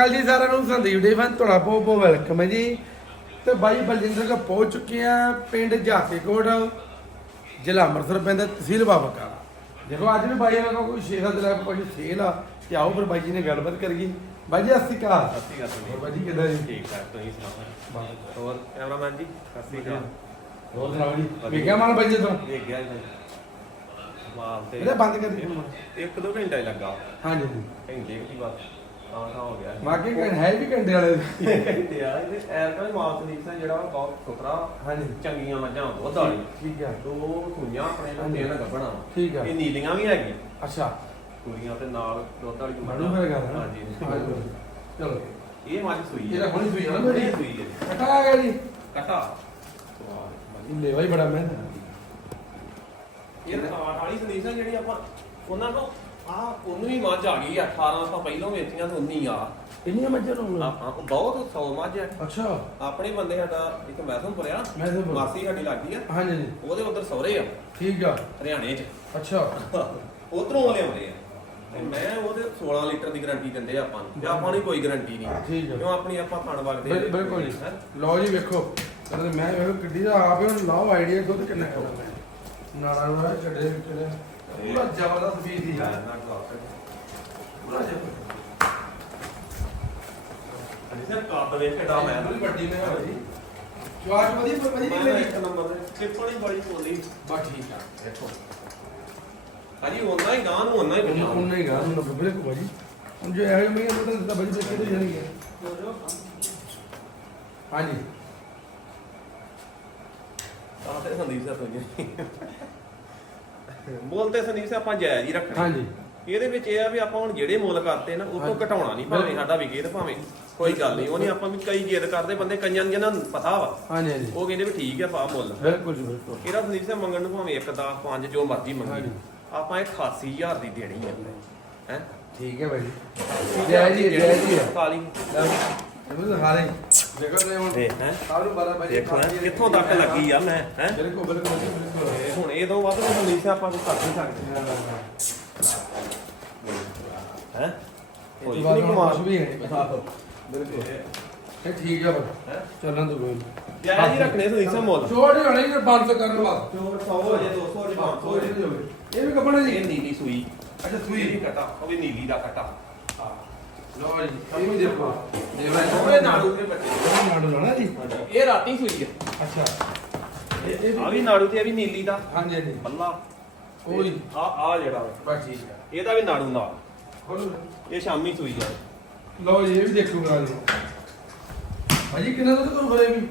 ਅਕਾਲ ਜੀ ਸਾਰਿਆਂ ਨੂੰ ਸੰਦੀਪ ਡੇ ਫਨ ਤੁਹਾਡਾ ਬਹੁਤ ਬਹੁਤ ਵੈਲਕਮ ਹੈ ਜੀ। ਤੇ ਬਾਈ ਬਲਜਿੰਦਰ ਕੋ ਪਹੁੰਚ ਚੁੱਕੇ ਆ ਪਿੰਡ ਜਾਕੇਕੋਟ ਜ਼ਿਲ੍ਹਾ ਅੰਮ੍ਰਿਤਸਰ ਪੈਂਦਾ ਤਹਿਸੀਲ ਬਾਬਾ ਦੇਖੋ ਅੱਜ ਵੀ ਬਾਈ ਨਾਲ ਕੋਈ 6-7 ਲੱਖ ਕੋਈ ਸੇਲ ਆ ਤੇ ਆਓ ਫਿਰ ਬਾਈ ਜੀ ਨੇ ਗੱਲਬਾਤ ਕਰੀਏ। ਬਾਈ ਜੀ ਅਸੀਂ ਕਾ ਸਤਿ ਸ਼੍ਰੀ ਅਕਾਲ ਹੋਰ ਬਾਈ ਜੀ ਕਿੱਦਾਂ ਜੀ? ਠੀਕ ਠਾਕ ਤੁਸੀਂ ਸੁਣਾਓ? ਹੋਰ ਕੈਮਰਾਮੈਨ ਜੀ ਸਤਿ ਸ਼੍ਰੀ ਅਕਾਲ। ਹੋਰ ਸੁਣਾਓ ਜੀ? ਵੇਖਿਆ ਮਾਨ ਬਾਈ ਜੀ ਤੋਂ ਦੇਖ ਗਿਆ ਜੀ। ਮਾਲ ਤੇ ਇਹਦੇ ਬੰਦ ਕਰ ਦੇ ਇੱਕ ਦੋ ਘੰਟਾ ਹੀ ਲੱਗਾ। ਹਾਂਜੀ। ਜੀ ਘੰਟੇ ਕੀ ਬਾਤ ਤਾਂ ਤਾਂ ਹੋ ਗਿਆ ਵਾਕਈ ਕਹਿਣ ਹੈ ਵੀ ਘੰਟੇ ਵਾਲੇ। ਘੰਟੇ ਆ ਇਹਦੇ ਐਰ ਕਹਿੰਦੇ ਮਾਲ ਤਨੀਸਾ ਜਿਹੜਾ ਉਹ ਬਹੁਤ ਸੁਥਰਾ ਹਾਂਜੀ ਚੰਗੀਆਂ ਮੱਝਾਂ ਦੁੱਧ ਵਾਲੀ ਠੀਕ ਆ। ਦੋ ਸੁਈਆਂ ਆਪਣੇ ਨਾਲ ਤਿੰਨ ਗੱਭਣਾ। ਠੀਕ ਆ। ਇਹ ਨੀਲੀਆਂ ਵੀ ਹੈਗੀਆਂ। ਅੱਛਾ। ਕੁੜੀਆਂ ਤੇ ਨਾਲ ਦੁੱਧ ਵਾਲੀ ਬੜੂ ਫਿਰ ਗੱਲ ਹੈ ਹਾਂਜੀ। ਚਲੋ। ਇਹ ਮੱਝ ਸੂਈ ਇਹਦਾ ਹੁਣੀ ਸੂਈ ਆ ਨਾ ਮੇਰੀ। ਸੂਈ ਹੈ ਕਟਾ ਆ ਗਿਆ ਜੀ। ਕਟਾ। ਇਹ ਲੈਵਾ ਹੀ ਬੜਾ ਮਹਿੰਗਾ ਇਹ ਕਾਟ ਵਾਲੀ ਸੰਦੇਸ਼ਾ ਜਿਹੜੀ ਆਪਾਂ ਉਹਨਾਂ ਨੂੰ ਆ ਉਹਨੂੰ ਵੀ ਮੱਝ ਆ ਗਈ ਆ 18 ਤੋਂ ਪਹਿਲਾਂ ਵੇਚੀਆਂ ਤੇ 19 ਆ। ਇੰਨੀਆਂ ਮੱਝਾਂ ਨੂੰ ਆਪਾਂ ਬਹੁਤ ਸੌ ਮੱਝ ਆ ਅੱਛਾ। ਆਪਣੇ ਬੰਦੇ ਸਾਡਾ ਇੱਕ ਮੈਥੋਂ ਪੁਰਿਆ ਮੈਂ ਤੇ ਬੋਲ ਮਾਸੀ ਸਾਡੀ ਲੱਗਦੀ ਆ। ਹਾਂਜੀ ਜੀ ਉਹਦੇ ਉਧਰ ਸਹੁਰੇ ਆ। ਠੀਕ ਆ। ਹਰਿਆਣੇ 'ਚ। ਅੱਛਾ। ਉਧਰੋਂ ਵਾਲੇ ਆਉਂਦੇ ਆ। ਤੇ ਮੈਂ ਉਹਦੇ 16 ਲੀਟਰ ਦੀ ਗਾਰੰਟੀ ਦਿੰਦੇ ਆ ਆਪਾਂ ਨੂੰ। ਤੇ ਆਪਾਂ ਨੂੰ ਕੋਈ ਗਾਰੰਟੀ ਨਹੀਂ। ਠੀਕ ਆ। ਕਿਉਂ ਆਪਣੀ ਆਪਾਂ ਖਾਣ ਵਗਦੇ ਬਿਲ- ਬਿਲਕੁਲ ਜੀ? ਲਓ ਜੀ ਵੇਖੋ। ਕਹਿੰਦੇ ਮੈਂ ਵੇਖੋ ਕਿੱਡੀ ਦਾ ਆਪ ਹੁਣ ਲਾਓ ਆਈਡੀਆ ਦੁੱਧ ਕਿੰਨਾ ਹੈ ਨਾੜਾ ਨਾੜਾ ਛੱਡੇ ਕਿਹੜੇ ਪੂਰਾ ਜ਼ਬਰਦਸਤ ਬੀਜ ਦੀ ਹੈ ਪੂਰਾ ਜ਼ਬਰਦਸਤ। ਹਾਂਜੀ ਸਰ ਕਾਪ ਵੇਖ ਕੇ ਡਾ ਮੈਂ ਬੜੀ ਵੱਡੀ ਮੈਂ ਭਾਜੀ ਚਵਾਜ ਵਧੀ ਪਰ ਵਧੀ ਨਹੀਂ ਇੱਕ ਨੰਬਰ ਦੇ ਚਿੱਪਣੀ ਬੜੀ ਪੋਲੀ ਬਾ ਠੀਕ ਆ। ਦੇਖੋ। ਹਾਂਜੀ ਉਹਨਾਂ ਹੀ ਗਾਂ ਨੂੰ ਉਹਨਾਂ ਹੀ ਉਹਨੂੰ ਪਹੁੰਚਾਉਣਾ ਨਹੀਂ ਗਾ ਉਹਨੂੰ ਬਿਲਕੁਲ ਭਾਜੀ। ਹੁਣ ਜੇ ਇਹ ਮੈਂ ਤਾਂ ਤਾਂ ਬੜੀ ਦੇਖੀ ਤੇ ਜਾਣੀ ਹੈ। ਹਾਂਜੀ। ਤਾਂ ਤੇ ਸੰਦੀਪ ਸਰ ਤੋਂ ਬੋਲਤੇ ਸੰਦੀਪ ਸਰ ਆਪਾਂ ਜਾਇਜ਼ ਹੀ ਰੱਖਣਾ। ਹਾਂਜੀ। ਇਹਦੇ ਵਿੱਚ ਇਹ ਆ ਵੀ ਆਪਾਂ ਹੁਣ ਜਿਹੜੇ ਮੁੱਲ ਕਰਤੇ ਨਾ ਉਹ ਤੋਂ। ਘਟਾਉਣਾ ਨਹੀਂ ਭਾਵੇਂ ਸਾਡਾ ਵਿਕੇ ਤੇ ਭਾਵੇਂ ਕੋਈ ਗੱਲ ਨਹੀਂ। ਉਹ ਨਹੀਂ ਆਪਾਂ ਵੀ ਕਈ ਜਿੱਦ ਕਰਦੇ ਬੰਦੇ ਕਈਆਂ ਨੂੰ ਜਿਹਨਾਂ ਨੂੰ ਪਤਾ ਵਾ। ਹਾਂਜੀ ਹਾਂਜੀ। ਉਹ ਕਹਿੰਦੇ ਵੀ ਠੀਕ ਆ ਪਾ ਮੁੱਲ। ਬਿਲਕੁਲ ਜੀ ਬਿਲਕੁਲ। ਇਹਦਾ ਸੰਦੀਪ ਸਰ ਮੰਗਣ ਨੂੰ ਭਾਵੇਂ 1 10 5 ਜੋ ਮਰਜ਼ੀ ਮੰਗੀ। ਆਪਾਂ ਇਹ 88000 ਦੀ ਦੇਣੀ ਹੈ ਹੈ? ਠੀਕ ਹੈ ਭਾਈ। ਜੈ ਜੀ ਜੈ ਜੀ। ਕਾਲੀ ਇਹਨੂੰ ਦਿਖਾ ਦੇ। ਦੇਖੋ ਤੇ ਹੁਣ ਹੈ। ਸਾਰੂ ਬਾਰਾ ਭਾਈ। ਕਿੱਥੋਂ ਤੱਕ ਲੱਗੀ ਆ ਮੈਂ ਹੈ? ਬਿਲਕੁਲ ਬਿਲਕੁਲ। ਇਹ ਤੋਂ ਵੱਧ ਸੰਦੀਪ ਸਰ ਆਪਾਂ ਕੁਝ ਕਰ ਨਹੀਂ ਸਕਦੇ। ਹੈ? ਕੋਈ ਕੋਈ ਨਹੀਂ ਕਮਾਲ ਵੀ ਹੈ। ਬਿਲਕੁਲ। ਇਹ ਠੀਕ ਆ ਹੈ? ਚੱਲਣ ਦੋ ਕੋਈ ਜੈ ਜੀ ਰੱਖਣੇ ਸੰਦੀਪ ਸਰ ਮੁੱਲ। ਛੋੜ ਹੀ ਹੋਣੀ ਕਿ 500 ਕਰਨ ਬਾਅਦ। ਚੋਰ 100 ਹੋ ਜੇ 200 ਹੋ ਜੇ 500 ਹੋ ਜੇ। ਇਹ ਵੀ ਕੱਪੜੇ ਜੀ। ਇਹ ਨੀਲੀ ਸੂਈ। ਅੱਛਾ ਸੂਈ। ਦੀ ਕਟਾ ਉਹ ਵੀ ਨੀਲੀ ਦਾ ਕਟਾ। ਲਓ ਜੀ ਇਹ ਵੀ ਦੇਖੋ। ਦੇਵਰਾ ਉਹਦੇ ਨਾੜੂ ਦੇ ਬੱਚੇ। ਨਾੜੂ ਲਾਣਾ ਜੀ? ਇਹ ਰਾਤੀ ਸੂਈ ਹੈ ਅੱਛਾ। ਆ ਵੀ ਨਾੜੂ ਤੇ ਇਹ ਵੀ ਨੀਲੀ ਦਾ। ਹਾਂਜੀ ਹਾਂਜੀ। ਬੱਲਾ ਕੋਈ ਆ ਆ ਜਿਹੜਾ ਵਾ, ਬਸ ਠੀਕ ਆ। ਇਹਦਾ ਵੀ ਨਾੜੂ ਨਾਲ। ਖੋਲੋ। ਇਹ ਸ਼ਾਮੀ ਸੂਈ ਆ ਲਓ ਜੀ ਇਹ ਵੀ ਦੇਖੂਗਾ ਜੀ ਭਾਜੀ ਕਿੰਨਾ ਦੁੱਧ ਕਰੂ ਬਰੇ ਵੀ?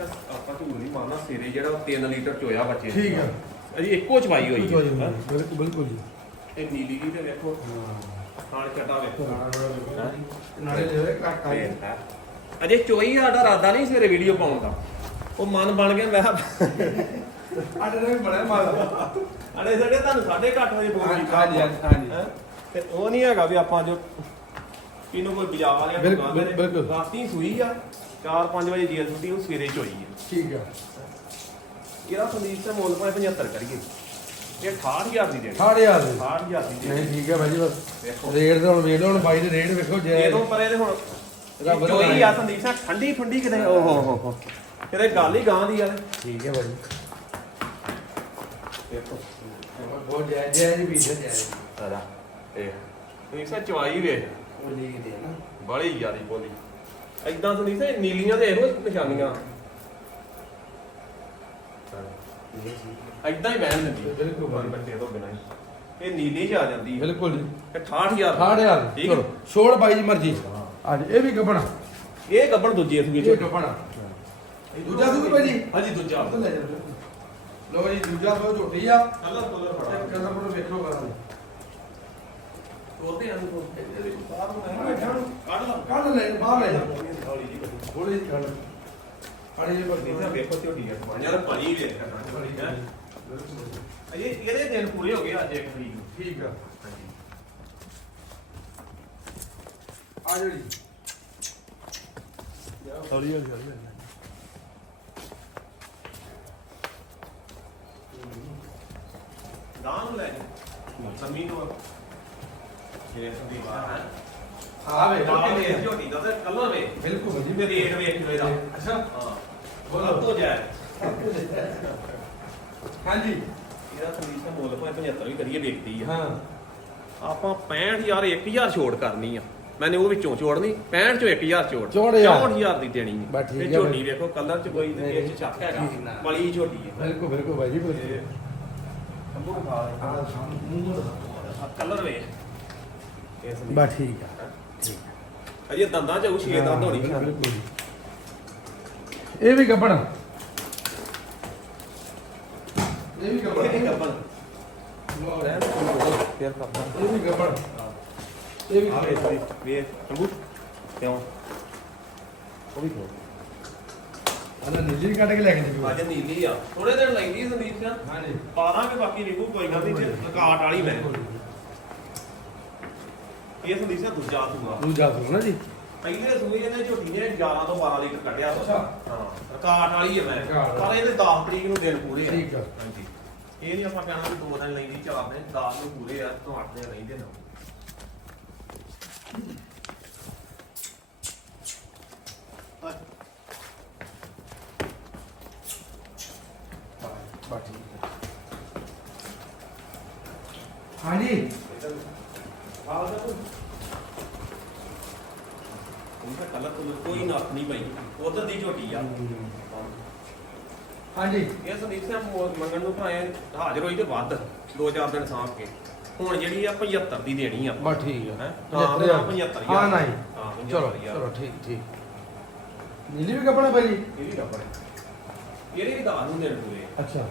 ਆਪਾਂ ਝੂਠ ਨਹੀਂ ਮਾਰਨਾ ਸਿਰੇ ਜਿਹੜਾ ਉਹ 3 ਲੀਟਰ ਚੋਇਆ ਬੱਚੇ ਨੇ। ਠੀਕ ਆ। ਅਜੀ ਇੱਕੋ ਚਵਾਈ ਹੋਈ ਹੈ। ਹੈਂ। ਬਿਲਕੁਲ ਬਿਲਕੁਲ ਜੀ। ਇਹ ਨੀਲੀ ਦੀ ਤੇ ਵੇਖੋ। ਖਾਣ ਚਟਾ ਵੇਖੋ। ਨਾਲੇ ਦੇ ਘੱਟ ਆ ਜੀ। ਅਜੇ ਚੋਈ ਸਾਡਾ ਇਰਾਦਾ ਨਹੀਂ ਸਵੇਰੇ ਵੀਡੀਓ ਪਾਉਣ ਦਾ। ਉਹ ਮਨ ਬਣ ਗਿਆ ਮੈਂ ਕਿਹਾ ਆਡੇ ਦੇ ਬੜਾ ਮਾਲ ਅੜੇ ਸਾਡੇ ਤੁਹਾਨੂੰ 8:30 ਵਜੇ ਕੀਤਾ। ਹਾਂਜੀ, ਹਾਂਜੀ? ਤੇ ਉਹ ਨਹੀਂ ਹੈਗਾ ਵੀ ਆਪਾਂ ਜੋ ਇਹਨੂੰ ਕੋਈ ਬਾਜ਼ਾਰ ਵਾਲਿਆਂ ਬਿਲਕੁਲ, ਬਿਲਕੁਲ। ਰਾਤੀ ਸੂਈ ਆ 4-5 ਵਜੇ ਜੇਲ੍ਹ ਛੁੱਟੀ ਉਹ ਸਵੇਰੇ ਚੋਈ ਆ। ਠੀਕ ਆ। ਇਹਦਾ ਸੰਦੀਪ ਤੇ ਮੁੱਲ ਭਾਵੇਂ 75 ਕਰੀਏ। ਇਹ 68000 ਦੀ ਦੇਣੀ। ਸਾਢੇ ਹਜ਼ਾਰ ਦੇ। 68000 ਦੀ ਨਹੀਂ ਠੀਕ ਹੈ ਭਾਜੀ ਬਸ। ਰੇਟ ਤਾਂ ਹੁਣ ਵੇਖ ਲਓ ਹੁਣ ਬਾਈ ਦੇ ਰੇਟ ਵੇਖੋ ਜੈ ਇਹਦੋਂ ਪਰੇ ਦੇ ਹੁਣ ਰੱਬ ਦਾ ਚੋਈ। ਆ ਸੰਦੀਪ ਸਿੰਘ ਠੰਡੀ ਠੰਡੀ ਕਿਤੇ ਓ ਹੋ ਹੋ। ਕਿਤੇ ਗੱਲ ਹੀ ਗਾਂ ਦੀ ਆ ਠੀਕ ਹੈ ਭਾਜੀ ਵੇਖੋ ਬਹੁਤ ਜੈ ਜੈ ਜੀ ਵੀ ਜੈ ਜੀ। ਸਾਰਾ ਇਹ। ਸੰਦੀਪ ਸਿੰਘ ਚਵਾਈ ਵੇ। ਉਹ ਲਿਖਦੇ ਆ ਨਾ। ਬੜੀ ਯਾਰੀ ਬੋਲੀ। ਐਦਾਂ ਸੰਦੀਪ ਸਿੰਘ ਨੀਲੀਆਂ ਦੇ ਇਹੋ ਨਿਸ਼ਾਨੀਆਂ। ਐਦਾਂ ਹੀ ਬਹਿਣ ਦਿੰਦੀ ਬਿਲਕੁਲ ਬਾਰੀ ਬੱਚੇ ਤੋਂ ਬਿਨਾਂ ਹੀ। ਇਹ ਨੀਲੀ ਚ ਆ ਜਾਂਦੀ। ਹੈ ਬਿਲਕੁਲ ਜੀ। ਤੇ 68000 ਸਾਢੇ ਹਜ਼ਾਰ ਠੀਕ ਹੈ। ਚਲੋ ਛੋੜ ਬਾਈ ਦੀ ਮਰਜ਼ੀ। ਅੱਜ ਇਹ ਵੀ ਗੱਬਣਾ ਇਹ ਗੱਬਣ ਦੂਜੀ ਇਸ ਇਹ ਵਿੱਚ ਗੱਬਣਾ ਦੂਜਾ ਸੂਟ ਭਾਜੀ ਹਾਂਜੀ ਦੂਜਾ। ਲੈ ਜਾ ਲੋ ਜੀ ਦੂਜਾ ਸੋ ਝੋਟੀ ਆ। ਕਲਰ ਕਲਰ ਫੜਾ। ਇੱਕ ਕਲਰ ਨੂੰ ਵੇਖੋ ਕਰਾਂ ਤੋਤੇ ਆਂ ਤੋਂ ਕੱਢ ਲਾ ਕੱਢ ਲੈ ਬਾਹਰ ਲੈ ਜਾ ਹੌਲੀ ਜੀ ਥੋੜੀ ਜਿਹੀ ਕੱਢ ਪਾਣੀ ਜੀ ਨਹੀਂ ਤਾਂ ਵੇਖੋ ਤੇ ਢੀਆ ਸਮਾਨ ਯਾਰ ਪਾਣੀ ਵੇਖ ਕਰਨਾ ਹੈ ਅਜੇ ਇਹਦੇ ਦਿਨ ਪੂਰੇ ਹੋ ਗਏ ਅੱਜ ਇੱਕ ਤਰੀਕ ਨੂੰ। ਠੀਕ ਆ। ਹਾਂਜੀ। ਆ ਜਾਓ ਜੀ। ਹੌਲੀ ਹੌਲੀ ਹੌਲੀ ਦਾਨ ਲੈ ਜੀ ਸੰਮੀ ਨੂੰ ਜਿਹੜੇ ਸੰਦੀ ਬਾਹਰ ਹੈ ਆ ਵੇ ਨਾਲ ਝੋਟੀ ਦਾ ਤੇ ਕਲਰ ਵੇ ਬਿਲਕੁਲ ਜੀ ਤੇ ਰੇਟ ਵੇਖ ਲਓ ਇਹਦਾ ਅੱਛਾ ਹਾਂ ਬੋਲੋ। ਸਭ ਤੋਂ ਜਾਇਜ਼ ਹਾਂਜੀ ਇਹਦਾ ਸੰਦੀਪ ਦਾ ਮੁੱਲ ਭਾਵੇਂ 75 ਵੀ ਕਰੀਏ ਵੇਚਦੀ ਆ। ਹਾਂ। ਆਪਾਂ 65000 1000 ਛੋੜ ਕਰਨੀ ਆ। ਮੈਨੇ ਉਹ ਵਿੱਚੋਂ ਛੋੜਨੀ 65 ਚੋਂ 1000 ਛੋੜ। ਛੋੜ ਹਜ਼ਾਰ। 64000 ਦੀ ਦੇਣੀ ਹੈ ਬਸ ਠੀਕ ਤੇ ਹੈ ਝੋਟੀ। ਵੇਖੋ ਕਲਰ ਚ ਕੋਈ ਤੇ ਇਹ ਚ ਚੱਕ ਹੈਗਾ। ਨਾ। ਮਲੀ ਝੋਟੀ ਹੈ ਬਿਲਕੁਲ ਬਿਲਕੁਲ ਭਾਈ ਜੀ ਬਿਲਕੁਲ ਕੰਬੂ ਖਾ ਆ ਸਾਹਮਣੇ ਕਲਰ ਵੇ ਇਹ। ਬਾ ਠੀਕ ਆ। ਅਜੇ ਦੰਦਾਂ ਚ ਉਹ ਛੇ ਦੰਦ ਹੋਣੀ। ਬਿਲਕੁਲ। ਇਹ ਵੀ ਗੱਬਣ। ਇਹ ਵੀ ਗੱਬਣ। ਇਹ ਕੱਪਲ ਇਹ ਫੇਰ ਕੱਪਲ ਵੀ ਗੱਬਣ। ਇਹ ਵੀ ਆ ਵੇ ਵੇ ਕੰਬੂ ਕਿਉਂ ਉਹ ਵੀ ਖੋ ਅਨਾ ਨੀਲੀ ਕੱਢ ਕੇ ਲੈ ਕੇ ਜਾਓ ਅੱਜ ਨੀਲੀ ਆ। ਥੋੜੇ ਦਿਨ ਲੈਂਦੀ ਸੰਦੀਪ ਸਿੰਘ ਹਾਂਜੀ। ਕੇ ਬਾਕੀ ਵੇਖੋ ਕੋਈ ਗੱਲ ਨਹੀਂ ਜੇ ਕਾਟ ਵਾਲੀ ਮੈਂ। ਇਹ ਸੰਦੀਪ ਸਿੰਘ ਦੂਜਾ ਸੂਆ। ਤੂੰ ਜਾ ਸੁਣ ਨਾ ਜੀ। ਪਹਿਲੇ ਸੂਏ ਇਹਨੇ ਝੋਟੀ ਨੇ 11 ਤੋਂ 12 ਲੀਟਰ ਕੱਢਿਆ। ਅੱਛਾ। ਹਾਂ ਕਾਟ ਵਾਲੀ ਹੈ ਮੈਂ। ਪਰ ਇਹਦੇ 10 ਤਰੀਕ ਨੂੰ ਦਿਨ ਪੂਰੇ ਆ। ਠੀਕ ਆ। ਹਾਂਜੀ। ਇਹ ਨਹੀਂ ਆਪਾਂ ਕਹਿਣਾ ਵੀ ਦੋ ਦਿਨ ਲੈਂਦੀ ਦਿਨ 10 ਨੂੰ ਪੂਰੇ ਆ ਤੋਂ 8 ਦਿਨ ਰਹਿੰਦੇ ਨਾ। ਬਾ ਠੀਕ ਆ ਹਾਂਜੀ ਆਹ ਦੇਖੋ ਉਹਦਾ ਕਲਰ ਕਲਰ ਕੋਈ ਨੱਥ ਨਹੀਂ ਪਈ ਉਧਰ ਦੀ ਝੋਟੀ ਆ। ਹਾਂਜੀ। ਇਹ ਸੰਦੀਪ ਸਿੰਘ ਮੰਗਣ ਨੂੰ ਭਾਵੇਂ ਹਾਜ਼ਰ ਹੋਈ ਤੇ ਵੱਧ 2-4 ਦਿਨ ਸਾਂਭ ਕੇ। ਹੁਣ ਜਿਹੜੀ ਆ 75 ਦੀ ਦੇਣੀ ਆ। ਬਾ ਠੀਕ ਹੈਂ? ਹਾਂ, ਹਜ਼ਾਰ। 75 ਹਾਂ ਨਹੀਂ। ਹਾਂ ਚਲੋ 75 ਚਲੋ ਠੀਕ ਠੀਕ। ਨੀਲੀ ਵੀ ਗੱਬਣ ਭਾਈ ਜੀ? ਇਹ ਵੀ ਕੱਪੜੇ। ਇਹਦੇ ਵੀ ਦਾਲ ਨੂੰ ਦੇਣ ਪੂਰੇ ਅੱਛਾ।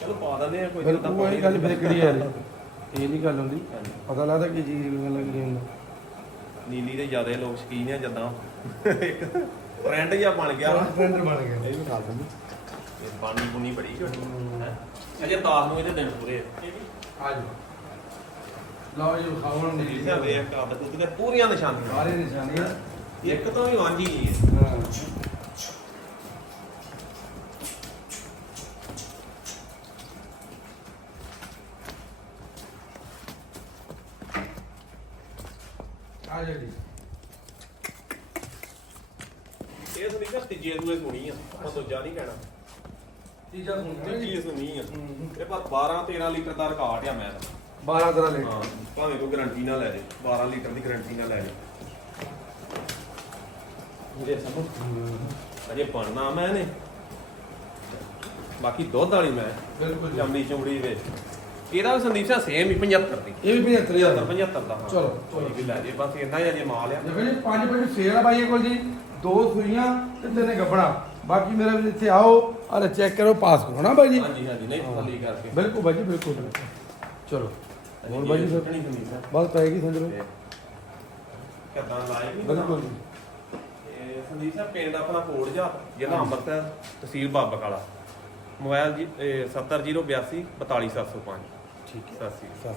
ਚਲੋ ਪਾ ਦਿੰਦੇ ਆ ਕੋਈ ਬਿਲਕੁਲ ਉਹ ਵਾਲੀ ਗੱਲ ਫਿਰ ਕਿਹੜੀ ਆ ਰਹੀ? ਇਹ ਨਹੀਂ ਗੱਲ ਹੁੰਦੀ। ਪਤਾ ਲੱਗਦਾ ਕਿ ਜੀ ਗੱਲ ਲੱਗੀ ਹੁੰਦਾ। ਨੀਲੀ ਦੇ ਜ਼ਿਆਦਾ ਲੋਕ ਸ਼ਕੀਨ ਆ ਜਦਾਂ। ਇੱਕ ਟ੍ਰੈਂਡ ਜਿਹਾ ਬਣ ਗਿਆ। ਵਾ। ਫਰੈਂਡ ਬਣ ਗਿਆ। ਇਹ ਵੀ ਖਾ ਦਿੰਦੀ। ਇਹ ਬਾਣੀ ਬੁਣੀ ਬੜੀ ਝੋਟੀ ਹੈ? ਅਜੇ ਦਾਸ ਨੂੰ ਇਹਦੇ ਦਿਨ ਪੂਰੇ ਆ। ਇਹ ਆ ਜਾਓ ਲਓ ਜੀ ਖਾਵਣ ਦਾ ਵੇਖ ਕੱਦ ਕੁੱਦ ਤੇ ਪੂਰੀਆਂ ਨਿਸ਼ਾਨੀਆਂ। ਸਾਰੇ ਨਿਸ਼ਾਨੀਆਂ। ਇੱਕ ਤੋਂ ਵੀ ਵਾਂਝੀ ਨਹੀਂ ਹੈ। ਹਾਂ। ਆ ਜਾਓ ਜੀ ਇਹ ਸੁਣੀ ਨਾ ਤੀਜੇ ਸੂਏ ਸੁਣੀ ਆ ਆਪਾਂ ਦੂਜਾ ਨਹੀਂ ਕਹਿਣਾ। ਤੀਜਾ ਸੁਣ ਤੀਜੀ ਸੁਣੀ ਆ। ਹੂੰ। ਇਹ ਪਰ 12 13 ਲੀਟਰ ਦਾ ਰਿਕਾਰਡ ਆ ਮੈਂ। ਦਾ 12 ਤਰ੍ਹਾਂ ਲੈ ਹਾਂ ਭਾਵੇਂ ਕੋਈ ਗਾਰੰਟੀ ਨਾ ਲੈ ਜੇ 12 ਲੀਟਰ ਦੀ ਗਾਰੰਟੀ ਨਾ ਲੈ ਜੇ। ਅਜੇ ਬਣਨਾ ਮੈਂ ਨੇ। ਬਾਕੀ ਦੁੱਧ ਵਾਲੀ ਮੈਂ ਬਿਲਕੁਲ। ਜੰਮੀ ਚੁੰਬੜੀ ਵੇ ਇਹਦਾ ਵੀ ਸੰਦੀਪ ਸਿੰਘ ਸੇਮ ਹੀ 75 ਦੀ। ਇਹ ਵੀ 75000 75 75 ਦਾ ਹਾਂ। ਚਲੋ। ਕੋਈ ਵੀ ਲੈ ਜੇ ਬਸ ਇੰਨਾ ਹੀ ਅਜੇ ਮਾਲ ਆ। ਦੇਖੋ ਜੀ ਪੰਜ ਪੰਜ ਸੇਲ ਆ ਬਾਈ ਕੋਲ ਜੀ। ਦੋ ਸੂਈਆਂ ਤੇ ਤਿੰਨ ਗੱਬਣਾ। ਬਾਕੀ ਮੇਰਾ ਵੀ ਇੱਥੇ ਆਓ ਆਹ ਚੈੱਕ ਕਰੋ ਪਾਸ ਕਰੋ ਨਾ ਬਾਈ ਜੀ? ਹਾਂਜੀ ਹਾਂਜੀ ਨਹੀਂ ਤਸੱਲੀ ਕਰਕੇ। ਬਿਲਕੁਲ ਬਾਈ ਜੀ ਬਿਲਕੁਲ ਬਿਲਕੁਲ। ਚਲੋ ਹੋਰ ਬਾਈ ਜੀ ਫਿਰ ਸੁੱਟਣੀ ਸੰਦੀਪ ਸਿੰਘ ਬਸ ਪੈਗੀ ਸਮਝ ਲਓ ਕਿੱਦਾਂ ਲਾਏ ਵੀ? ਬਿਲਕੁਲ ਜੀ। ਇਹ ਸੰਦੀਪ ਸਾਹਿਬ ਪਿੰਡ ਆਪਣਾ ਕੋਟ ਜਾ ਜ਼ਿਲ੍ਹਾ ਅੰਮ੍ਰਿਤਸਰ ਤਹਿਸੀਲ ਬਾਬਾ ਕਾਲਾ। ਮੋਬਾਈਲ ਜੀ 70082 42705 ਠੀਕ ਸਤਿ ਸ਼੍ਰੀ ਅਕਾਲ ਸਤਿ